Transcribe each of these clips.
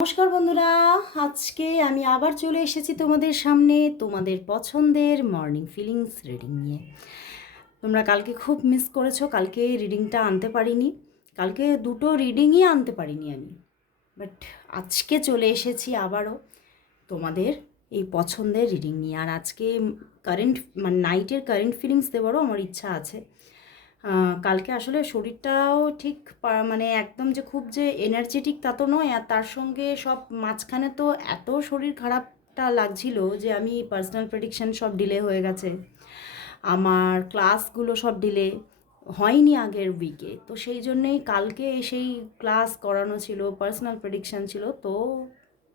নমস্কার বন্ধুরা, আজকে আমি আবার চলে এসেছি তোমাদের সামনে তোমাদের পছন্দের মর্নিং ফিলিংস রিডিং নিয়ে। তোমরা কালকে খুব মিস করেছো, কালকে রিডিংটা আনতে পারিনি, কালকে দুটো রিডিংই আনতে পারিনি আমি। বাট আজকে চলে এসেছি আবারও তোমাদের এই পছন্দের রিডিং নিয়ে। আর আজকে কারেন্ট নাইটের কারেন্ট ফিলিংস দেওয়ারও আমার ইচ্ছা আছে। কালকে আসলে শরীরটাও ঠিক একদম যে খুব যে এনার্জেটিক তা তো নয়, আর তার সঙ্গে সব মাঝখানে তো এত শরীর খারাপটা লাগছিল যে আমি পার্সোনাল প্রেডিকশান সব ডিলে হয়ে গেছে, আমার ক্লাসগুলো সব ডিলে হয়নি আগের উইকে, তো সেই জন্যেই কালকে সেই ক্লাস করানো ছিল, পার্সোনাল প্রেডিকশান ছিল, তো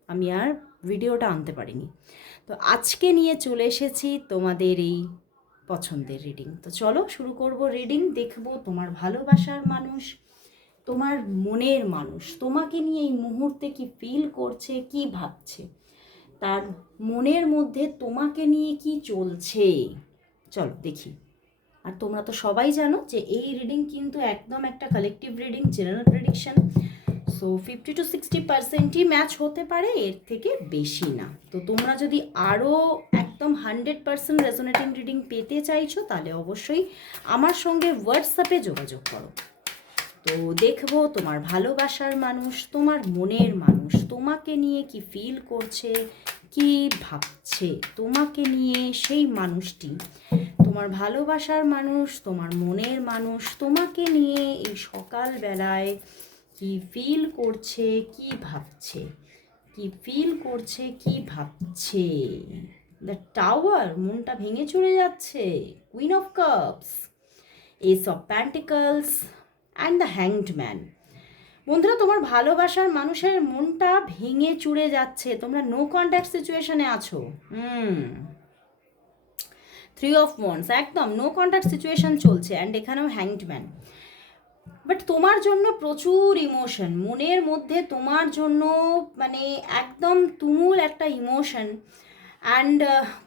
আমি আর ভিডিওটা আনতে পারিনি। তো আজকে নিয়ে চলে এসেছি তোমাদের এই পছন্দের রিডিং। তো চলো শুরু করব রিডিং। দেখব তোমার ভালোবাসার মানুষ, তোমার মনের মানুষ তোমাকে নিয়ে এই মুহূর্তে কি ফিল করছে, কি ভাবছে, তার মনের মধ্যে তোমাকে নিয়ে কি চলছে। চলো দেখি। আর তোমরা তো সবাই জানো যে এই রিডিং কিন্তু একদম একটা collective reading, general prediction. So 50-60%ই ম্যাচ হতে পারে, এর থেকে বেশি না। তো তোমরা যদি আরও একদম 100% রেজোনেটিং রিডিং পেতে চাইছো তাহলে অবশ্যই আমার সঙ্গে হোয়াটসঅ্যাপে যোগাযোগ করো। তো দেখবো তোমার ভালোবাসার মানুষ, তোমার মনের মানুষ তোমাকে নিয়ে কি ফিল করছে, কি ভাবছে তোমাকে নিয়ে। সেই মানুষটি, তোমার ভালোবাসার মানুষ, তোমার মনের মানুষ তোমাকে নিয়ে এই সকালবেলায় কি ফিল করছে, কি ভাবছে, কি ফিল করছে, কি ভাবছে। দ্য টাওয়ার, মনটা ভেঙে চলে যাচ্ছে। Queen of cups, S of pentacles and the hanged man. বন্ধুরা, তোমার ভালোবাসার মানুষের মনটা ভেঙে চুড়ে যাচ্ছে, তোমরা নো কন্ট্যাক্ট সিচুয়েশনে আছো। 3 অফ ওয়ান্ডস, একদম নো কন্ট্যাক্ট সিচুয়েশন চলছে, অ্যান্ড এখানেও হ্যাংড ম্যান। বাট তোমার জন্য প্রচুর ইমোশন মনের মধ্যে, তোমার জন্য একদম তুমুল একটা ইমোশন। অ্যান্ড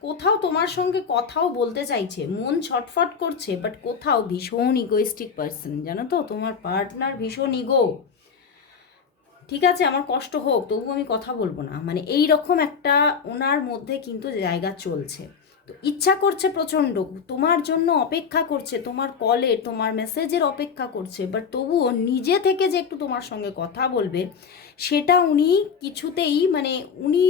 কোথাও তোমার সঙ্গে কথাও বলতে চাইছে, মন ছটফট করছে, বাট কোথাও ভীষণ ইগোইস্টিক পার্সন, জানো তো তোমার পার্টনার ভীষণ ইগো। ঠিক আছে, আমার কষ্ট হোক তবু আমি কথা বলবো না, এই রকম একটা ওনার মধ্যে কিন্তু জায়গা চলছে। তো ইচ্ছা করছে প্রচণ্ড, তোমার জন্য অপেক্ষা করছে, তোমার কলের, তোমার মেসেজের অপেক্ষা করছে, বাট তবুও নিজে থেকে যে একটু তোমার সঙ্গে কথা বলবে সেটা উনি কিছুতেই উনি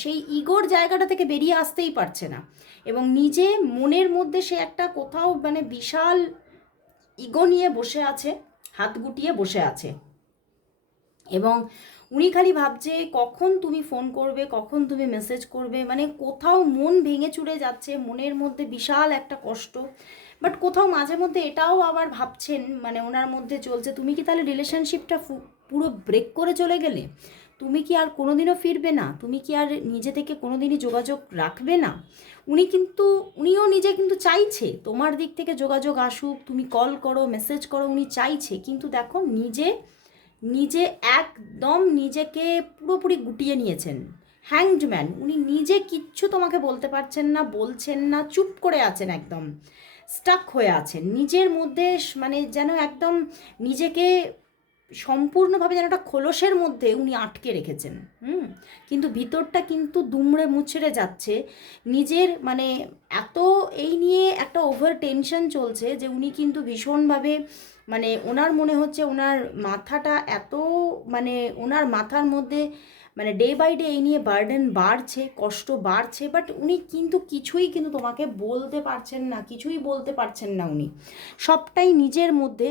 সেই ইগোর জায়গাটা থেকে বেরিয়ে আসতেই পারছে না। এবং নিজে মনের মধ্যে সে একটা কোথাও বিশাল ইগো নিয়ে বসে আছে, হাত গুটিয়ে বসে আছে। এবং উনি খালি ভাবছে কখন তুমি ফোন করবে, কখন তুমি মেসেজ করবে, কোথাও মন ভেঙে চুরে যাচ্ছে, মনের মধ্যে বিশাল একটা কষ্ট। বাট কোথাও মাঝে মধ্যে এটাও আবার ভাবছেন, ওনার মধ্যে চলছে, তুমি কি তাহলে রিলেশনশিপটা পুরো ব্রেক করে চলে গেলে? তুমি কি আর কোনোদিনও ফিরবে না? তুমি কি আর নিজে থেকে কোনোদিনই যোগাযোগ রাখবে না? উনিও নিজে কিন্তু চাইছে তোমার দিক থেকে যোগাযোগ আসুক, তুমি কল করো, মেসেজ করো, উনি চাইছে, কিন্তু দেখো নিজে একদম নিজেকে পুরোপুরি গুটিয়ে নিয়েছেন। হ্যাংড ম্যান, উনি নিজে কিচ্ছু তোমাকে বলতে পারছেন না, বলছেন না, চুপ করে আছেন, একদম স্টাক হয়ে আছেন নিজের মধ্যে, যেন একদম নিজেকে সম্পূর্ণভাবে যেন একটা খোলসের মধ্যে উনি আটকে রেখেছেন। কিন্তু ভিতরটা কিন্তু দুমড়ে মুচড়ে যাচ্ছে নিজের, এত এই নিয়ে একটা ওভার টেনশন চলছে যে উনি কিন্তু ভীষণভাবে ওনার মনে হচ্ছে ওনার মাথাটা এত ওনার মাথার মধ্যে ডে বাই ডে এই নিয়ে বার্ডেন বাড়ছে, কষ্ট বাড়ছে, বাট উনি কিন্তু কিছুই কিন্তু তোমাকে বলতে পারছেন না, কিছুই বলতে পারছেন না। উনি সবটাই নিজের মধ্যে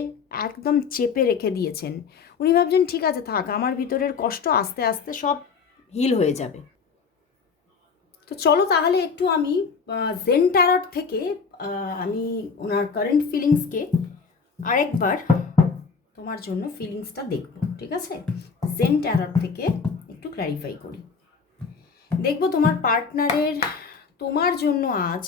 একদম চেপে রেখে দিয়েছেন। উনি ভাবছেন ঠিক আছে থাক, আমার ভিতরের কষ্ট আস্তে আস্তে সব হিল হয়ে যাবে। তো চলো তাহলে একটু আমি জেন ট্যারট থেকে আমি ওনার কারেন্ট ফিলিংসকে আরেকবার তোমার জন্য ফিলিংসটা দেখব, ঠিক আছে? জেন ট্যারট থেকে একটু ক্ল্যারিফাই করি। দেখব তোমার পার্টনারের তোমার জন্য আজ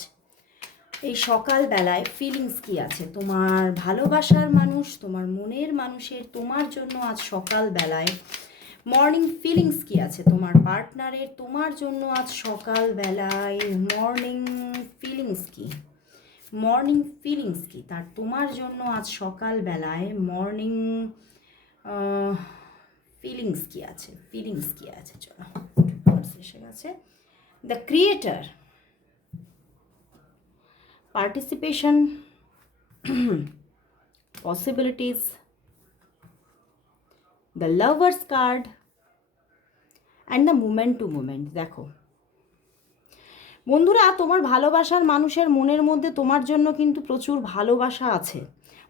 এই সকালবেলায় ফিলিংস কী আছে। তোমার ভালোবাসার মানুষ, তোমার মনের মানুষের তোমার জন্য আজ সকালবেলায় মর্নিং ফিলিংস কী আছে। তোমার পার্টনারের তোমার জন্য আজ সকালবেলায় মর্নিং ফিলিংস কী, মর্নিং ফিলিংস কী তার তোমার জন্য আজ সকালবেলায় মর্নিং ফিলিংস কি আছে, ফিলিংস কি আছে, চলো এসে গেছে। The creator, participation, possibilities, the lovers card and the moment to moment. দেখো বন্ধুরা, তোমার ভালোবাসার মানুষের মনের মধ্যে তোমার জন্য কিন্তু প্রচুর ভালোবাসা আছে,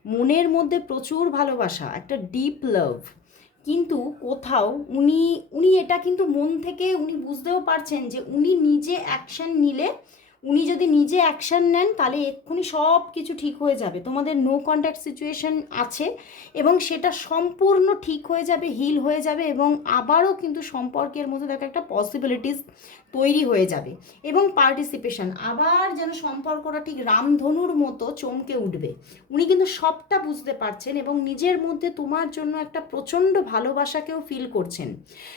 মনের মধ্যে প্রচুর ভালোবাসা, একটা ডিপ লাভ। কিন্তু কোথাও উনি উনি এটা কিন্তু মন থেকে উনি বুঝতেও পারছেন যে উনি নিজে অ্যাকশান নিলে, উনি যদি নিজে অ্যাকশান নেন তাহলে এক্ষুনি সব কিছু ঠিক হয়ে যাবে। তোমাদের নো কন্ট্যাক্ট সিচুয়েশন আছে এবং সেটা সম্পূর্ণ ঠিক হয়ে যাবে, হিল হয়ে যাবে, এবং আবারও কিন্তু সম্পর্কের মধ্যে দেখো একটা পসিবিলিটিস তৈরি হয়ে যাবে। এবং পার্টিসিপেশন, আবার যেন সম্পর্কটা ঠিক রামধনুর মতো চমকে উঠবে। উনি কিন্তু সবটা বুঝতে পারছেন এবং নিজের মধ্যে তোমার জন্য একটা প্রচণ্ড ভালোবাসাকেও ফিল করছেন।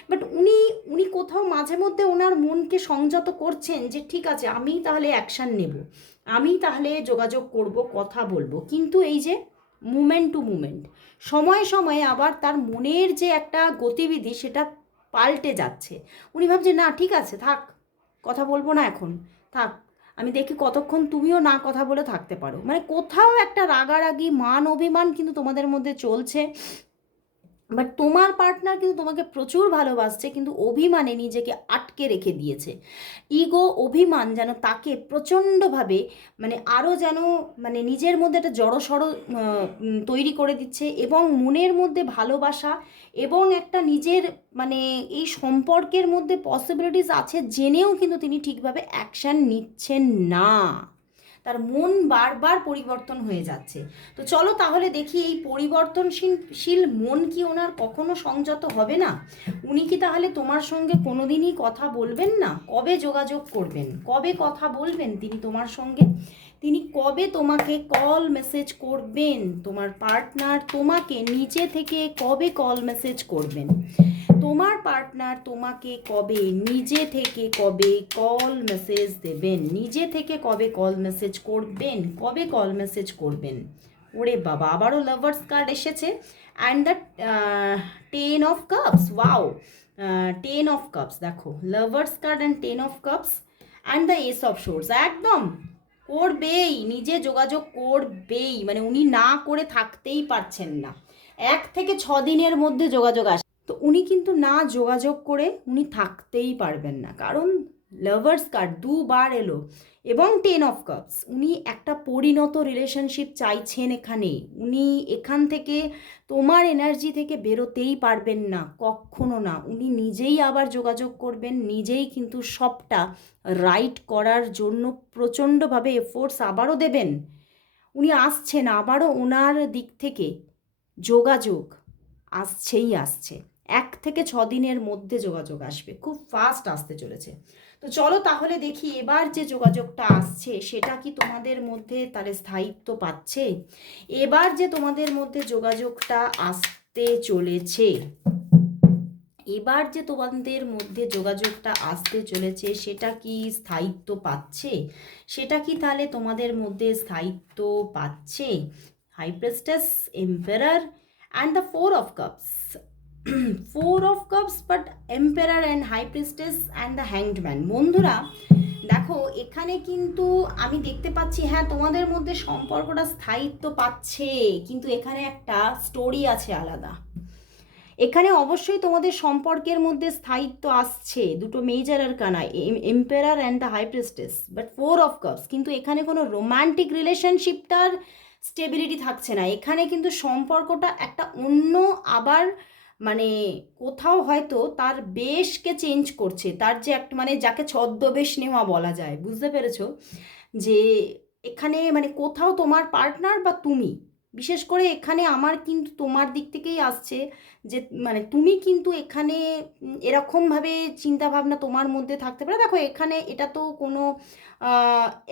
বাট উনি উনি কোথাও মাঝে মধ্যে ওনার মনকে সংযত করছেন যে ঠিক আছে, আমি তাহলে অ্যাকশান নেব, আমি তাহলে যোগাযোগ করব, কথা বলবো। কিন্তু এই যে মুমেন্ট টু মুমেন্ট, সময়ে সময়ে আবার তার মনের যে একটা গতিবিধি সেটা পাল্টে যাচ্ছে। উনি ভাবছে না ঠিক আছে থাক, কথা বলবো না এখন, থাক, আমি দেখি কতক্ষণ তুমিও না কথা বলে থাকতে পারো। মানে কোথাও একটা রাগারাগি, মান অভিমান কিন্তু তোমাদের মধ্যে চলছে। বাট তোমার পার্টনার কিন্তু তোমাকে প্রচুর ভালোবাসছে, কিন্তু অভিমানে নিজেকে আটকে রেখে দিয়েছে। ইগো, অভিমান যেন তাকে প্রচণ্ডভাবে মানে আরও যেন মানে নিজের মধ্যে একটা জড়সড় তৈরি করে দিচ্ছে, এবং মনের মধ্যে ভালোবাসা এবং একটা নিজের মানে এই সম্পর্কের মধ্যে পসিবিলিটিস আছে জেনেও কিন্তু তিনি ঠিকভাবে অ্যাকশান নিচ্ছেন না। তার মন বারবার পরিবর্তন হয়ে যাচ্ছে। তো চলো তাহলে দেখি এই পরিবর্তনশীল মন কি ওনার কখনো সংযত হবে না? উনি কি তাহলে তোমার সঙ্গে কোনোদিনই কথা বলবেন না? কবে যোগাযোগ করবেন, কবে কথা বলবেন তিনি তোমার সঙ্গে? তিনি কবে তোমাকে কল মেসেজ করবেন? তোমার পার্টনার তোমাকে নিজে থেকে কবে কল মেসেজ করবেন? তোমার পার্টনার তোমাকে কবে নিজে থেকে কবে কল মেসেজ দেবেন? নিজে থেকে কবে কল মেসেজ করবেন? কবে কল মেসেজ করবেন? ওরে বাবা, আবারও লাভার্স কার্ড এসেছে and the 10 of cups. Wow, 10 of cups, দেখো lovers card and 10 of cups and the ace of swords. একদম করবেই, নিজে যোগাযোগ করবেই, মানে উনি না করে থাকতেই পারছেন না। 1 থেকে 6 দিনের মধ্যে যোগাযোগ আসে। তো উনি কিন্তু না যোগাযোগ করে উনি থাকতেই পারবেন না, কারণ লাভার্স কার্ড দুবার এলো এবং 10 অফ কাপস। উনি একটা পরিণত রিলেশনশিপ চাইছেন এখানে। উনি এখান থেকে তোমার এনার্জি থেকে বেরোতেই পারবেন না, কখনো না। উনি নিজেই আবার যোগাযোগ করবেন, নিজেই কিন্তু সবটা রাইট করার জন্য প্রচণ্ডভাবে এফোর্টস আবারও দেবেন। উনি আসছেন, আবারও ওনার দিক থেকে যোগাযোগ আসছেই আসছে। 1 থেকে 6 দিনের মধ্যে যোগাযোগ আসবে, খুব ফাস্ট আসতে চলেছে। তো চলো তাহলে দেখি এবার যে যোগাযোগটা আসছে সেটা কি তোমাদের মধ্যে তার স্থায়িত্ব পাচ্ছে? এবার যে তোমাদের মধ্যে যোগাযোগটা আসতে চলেছে, এবার যে তোমাদের মধ্যে যোগাযোগটা আসতে চলেছে সেটা কি স্থায়িত্ব পাচ্ছে? সেটা কি তাহলে তোমাদের মধ্যে স্থায়িত্ব পাচ্ছে? High priestess, emperor and the 4 of cups. 4 of cups, but emperor and high priestess and the hanged man. বন্ধুরা দেখো এখানে কিন্তু আমি দেখতে পাচ্ছি হ্যাঁ তোমাদের মধ্যে সম্পর্কটা স্থায়িত্ব পাচ্ছে, কিন্তু এখানে একটা স্টোরি আছে আলাদা। এখানে অবশ্যই তোমাদের সম্পর্কের মধ্যে স্থায়িত্ব আসছে, দুটো major arcana, emperor and the high priestess, but 4 of cups. কিন্তু এখানে কোনো রোম্যান্টিক রিলেশনশিপটার স্টেবিলিটি থাকছে না। এখানে কিন্তু সম্পর্কটা একটা অন্য আবার মানে কোথাও হয়তো তার বেশকে চেঞ্জ করছে, তার যে একটা মানে যাকে ছদ্মবেশ নেওয়া বলা যায়, বুঝতে পেরেছো? যে এখানে মানে কোথাও তোমার পার্টনার বা তুমি, বিশেষ করে এখানে আমার কিন্তু তোমার দিক থেকেই আসছে যে মানে তুমি কিন্তু এখানে এরকমভাবে চিন্তাভাবনা তোমার মধ্যে থাকতে পারে। দেখো এখানে এটা তো কোনো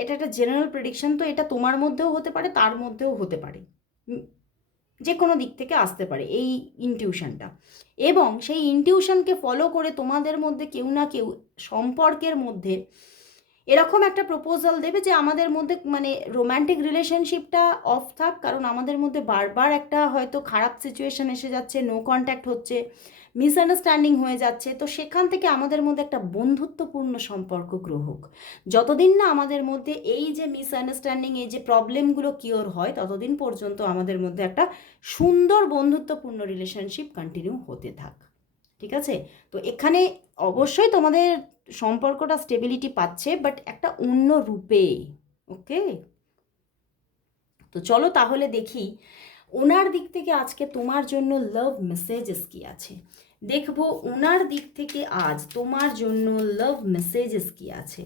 এটা একটা জেনারেল প্রেডিকশন, তো এটা তোমার মধ্যেও হতে পারে, তার মধ্যেও হতে পারে, যে কোনো দিক থেকে আসতে পারে এই ইনটিউশনটা। এবং সেই ইনটিউশনকে ফলো করে তোমাদের মধ্যে কেউ না কেউ সম্পর্কের মধ্যে এরকম একটা প্রপোজাল দেবে যে আমাদের মধ্যে মানে রোম্যান্টিক রিলেশনশিপটা অফ থাক, কারণ আমাদের মধ্যে বারবার একটা হয়তো খারাপ সিচুয়েশন এসে যাচ্ছে, নো কন্ট্যাক্ট হচ্ছে, মিসআন্ডারস্ট্যান্ডিং হয়ে যাচ্ছে, তো সেখান থেকে আমাদের মধ্যে একটা বন্ধুত্বপূর্ণ সম্পর্ক গ্রো হোক। যতদিন না আমাদের মধ্যে এই যে মিসআন্ডারস্ট্যান্ডিং, এই যে প্রবলেমগুলো কিওর হয়, ততদিন পর্যন্ত আমাদের মধ্যে একটা সুন্দর বন্ধুত্বপূর্ণ রিলেশনশিপ কন্টিনিউ হতে থাক। ঠিক আছে? তো এখানে অবশ্যই তোমাদের সম্পর্কটা স্টেবিলিটি পাচ্ছে, বাট একটা অন্য রূপে। ওকে, তো চলো তাহলে দেখি ওনার দিক থেকে আজকে তোমার জন্য লাভ মেসেজেস কি আছে। দেখবো ওনার দিক থেকে আজ তোমার জন্য লাভ মেসেজেস কি আছে।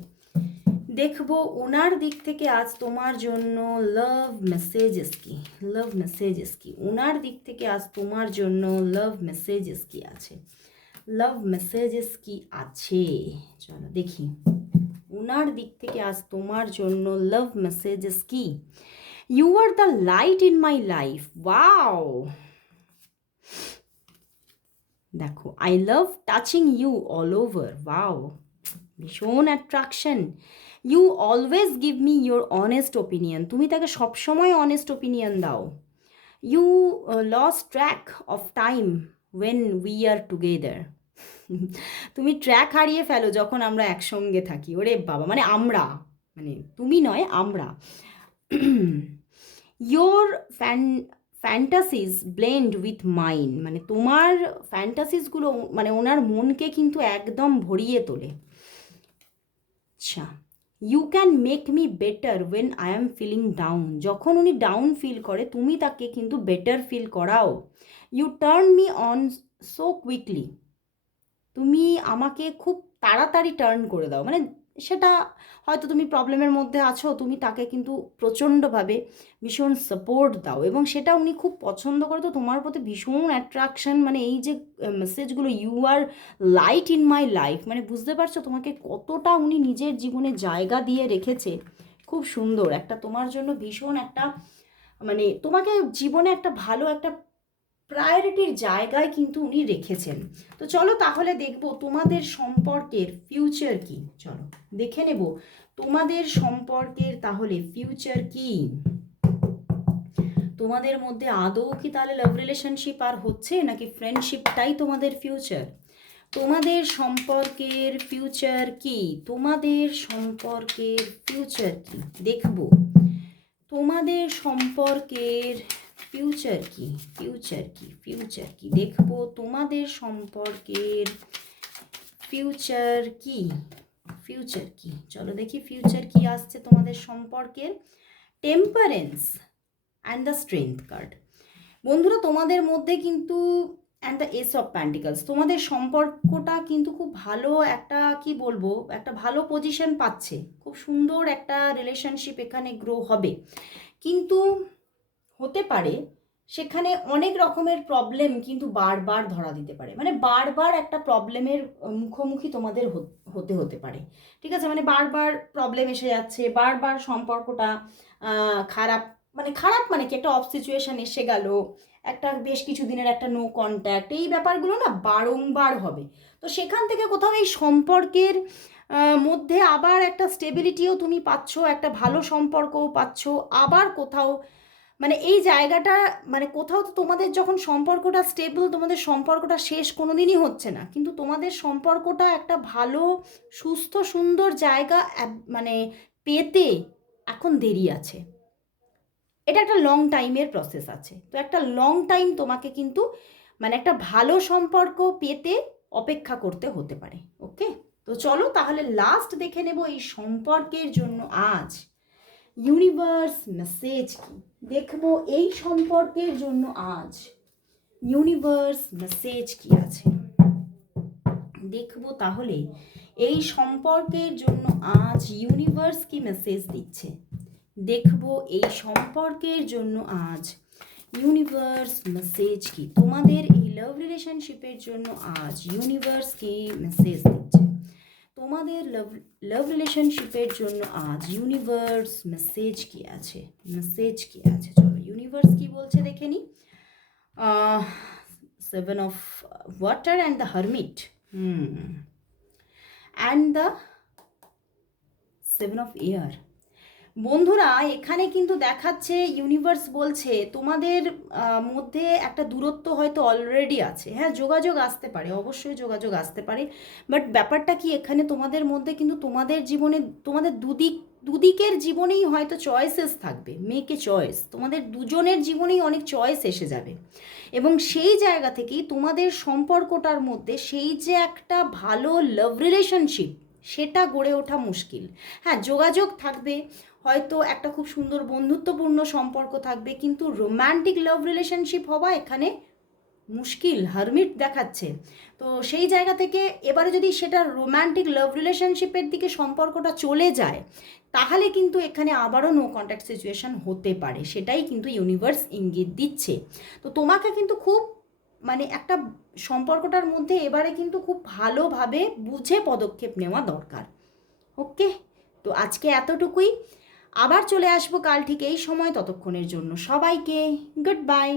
দেখবো ওনার দিক থেকে আজ তোমার জন্য লাভ মেসেজেস কি, লাভ মেসেজেস কি ওনার দিক থেকে আজ তোমার জন্য লাভ মেসেজেস কি আছে, লাভ মেসেজেস কি আছে। চলো দেখি ওনার দিক থেকে আজ তোমার জন্য লাভ মেসেজেস কি। You are the light in my life. Wow, দেখো I love touching you all over. Wow, ভীষণ attraction. You always give me your honest opinion. তুমি তাকে সবসময় অনেস্ট ওপিনিয়ন দাও। You lose track of time when we are together. তুমি track হারিয়ে ফেলো যখন আমরা একসঙ্গে থাকি। ওরে বাবা, মানে আমরা, মানে তুমি নয়, আমরা। ইয়োর ফ্যান্টাসিজ ব্লেন্ড উইথ মাইন, মানে তোমার ফ্যান্টাসিসগুলো মানে ওনার মনকে কিন্তু একদম ভরিয়ে তোলে। আচ্ছা, you can make me better when I am feeling down. যখন উনি ডাউন ফিল করে তুমি তাকে কিন্তু বেটার ফিল করাও। You turn me on so quickly. তুমি আমাকে খুব তাড়াতাড়ি টার্ন করে দাও, মানে সেটা হয়তো তুমি প্রবলেমের মধ্যে আছো, তুমি তাকে কিন্তু প্রচণ্ডভাবে ভীষণ সাপোর্ট দাও এবং সেটা উনি খুব পছন্দ করে। তো তোমার প্রতি ভীষণ অ্যাট্রাকশন, মানে এই যে মেসেজগুলো, you are light in my life, মানে বুঝতে পারছো তোমাকে কতটা উনি নিজের জীবনে জায়গা দিয়ে রেখেছে। খুব সুন্দর একটা তোমার জন্য ভীষণ একটা, মানে তোমাকে জীবনে একটা ভালো একটা প্রায়োরিটির জায়গায় কিন্তু উনি রেখেছেন। তো চলো তাহলে দেখবো তোমাদের সম্পর্কের ফিউচার কি। চলো দেখে নেব তোমাদের সম্পর্কের তাহলে ফিউচার কি। তোমাদের মধ্যে আদৌ কি তাহলে লাভ রিলেশনশিপ আর হচ্ছে, নাকি ফ্রেন্ডশিপটাই তোমাদের ফিউচার। তোমাদের সম্পর্কের ফিউচার কি, তোমাদের সম্পর্কের ফিউচার কি দেখব। তোমাদের সম্পর্কের ফিউচার কি, ফিউচার কি, ফিউচার কি দেখব। তোমাদের সম্পর্কের ফিউচার কি, ফিউচার কি। চলো দেখি ফিউচার কি আসছে তোমাদের সম্পর্কের। Temperance and the strength card. বন্ধুরা তোমাদের মধ্যে কিন্তু and the ace of pentacles, তোমাদের সম্পর্কটা কিন্তু খুব ভালো একটা, কি বলবো, একটা ভালো পজিশন পাচ্ছে। খুব সুন্দর একটা রিলেশনশিপ এখানে গ্রো হবে, কিন্তু হতে পারে সেখানে অনেক রকমের প্রবলেম কিন্তু বারবার ধরা দিতে পারে, মানে বারবার একটা প্রবলেমের মুখোমুখি তোমাদের হতে হতে পারে। ঠিক আছে, মানে বারবার প্রবলেম এসে যাচ্ছে, বারবার সম্পর্কটা খারাপ, মানে খারাপ মানে কি একটা অফ সিচুয়েশন এসে গেল, একটা বেশ কিছু দিনের একটা নো কন্ট্যাক্ট, এই ব্যাপারগুলো না বারংবার হবে। তো সেখান থেকে কোথাও এই সম্পর্কের মধ্যে আবার একটা স্টেবিলিটিও তুমি পাচ্ছ, একটা ভালো সম্পর্কও পাচ্ছ, আবার কোথাও মানে এই জায়গাটা, মানে কোথাও তো তোমাদের যখন সম্পর্কটা স্টেবল, তোমাদের সম্পর্কটা শেষ কোনো দিনই হচ্ছে না, কিন্তু তোমাদের সম্পর্কটা একটা ভালো সুস্থ সুন্দর জায়গা মানে পেতে এখন দেরি আছে। এটা একটা লং টাইমের প্রসেস আছে, তো একটা লং টাইম তোমাকে কিন্তু মানে একটা ভালো সম্পর্ক পেতে অপেক্ষা করতে হতে পারে। ওকে, তো চলো তাহলে লাস্ট দেখে নেব এই সম্পর্কের জন্য আজ ইউনিভার্স মেসেজ কি। দেখবো এই সম্পর্কের জন্য আজ ইউনিভার্স মেসেজ কি আছে। দেখবো তাহলে এই সম্পর্কের জন্য আজ ইউনিভার্স কি মেসেজ দিচ্ছে। দেখবো এই সম্পর্কের জন্য আজ ইউনিভার্স মেসেজ কি, তোমাদের এই লাভ রিলেশনশিপের জন্য আজ ইউনিভার্স কি মেসেজ দিচ্ছে। তোমাদের লাভ রিলেশনশিপের জন্য আজ ইউনিভার্স মেসেজ কি আছে, মেসেজ কি আছে। চলো ইউনিভার্স কি বলছে দেখে নি। Seven of water and the hermit, and the seven of air. বন্ধুরা এখানে কিন্তু দেখাচ্ছে, ইউনিভার্স বলছে তোমাদের মধ্যে একটা দূরত্ব হয়তো অলরেডি আছে। হ্যাঁ, যোগাযোগ আসতে পারে, অবশ্যই যোগাযোগ আসতে পারে, বাট ব্যাপারটা কি এখানে তোমাদের মধ্যে কিন্তু তোমাদের জীবনে তোমাদের দুদিকের জীবনেই হয়তো চয়েসেস থাকবে, মেক এ চয়েস, তোমাদের দুজনের জীবনেই অনেক চয়েস এসে যাবে, এবং সেই জায়গা থেকেই তোমাদের সম্পর্কটার মধ্যে সেই যে একটা ভালো লাভ রিলেশনশিপ সেটা গড়ে ওঠা মুশকিল। হ্যাঁ, যোগাযোগ থাকবে, হয়তো একটা খুব সুন্দর বন্ধুত্বপূর্ণ সম্পর্ক থাকবে, কিন্তু রোম্যান্টিক লাভ রিলেশনশিপ হওয়া এখানে মুশকিল, হারমিট দেখাচ্ছে। তো সেই জায়গা থেকে এবারে যদি সেটা রোম্যান্টিক লাভ রিলেশনশিপের দিকে সম্পর্কটা চলে যায়, তাহলে কিন্তু এখানে আবারও নো কন্ট্যাক্ট সিচুয়েশন হতে পারে, সেটাই কিন্তু ইউনিভার্স ইঙ্গিত দিচ্ছে। তো তোমাকে কিন্তু খুব মানে একটা সম্পর্কটার মধ্যে এবারে কিন্তু খুব ভালোভাবে বুঝে পদক্ষেপ নেওয়া দরকার। ওকে, তো আজকে এতটুকুই। আবার চলে আসবো কাল ঠিক এই সময়, ততক্ষণের জন্য সবাইকে গুড বাই।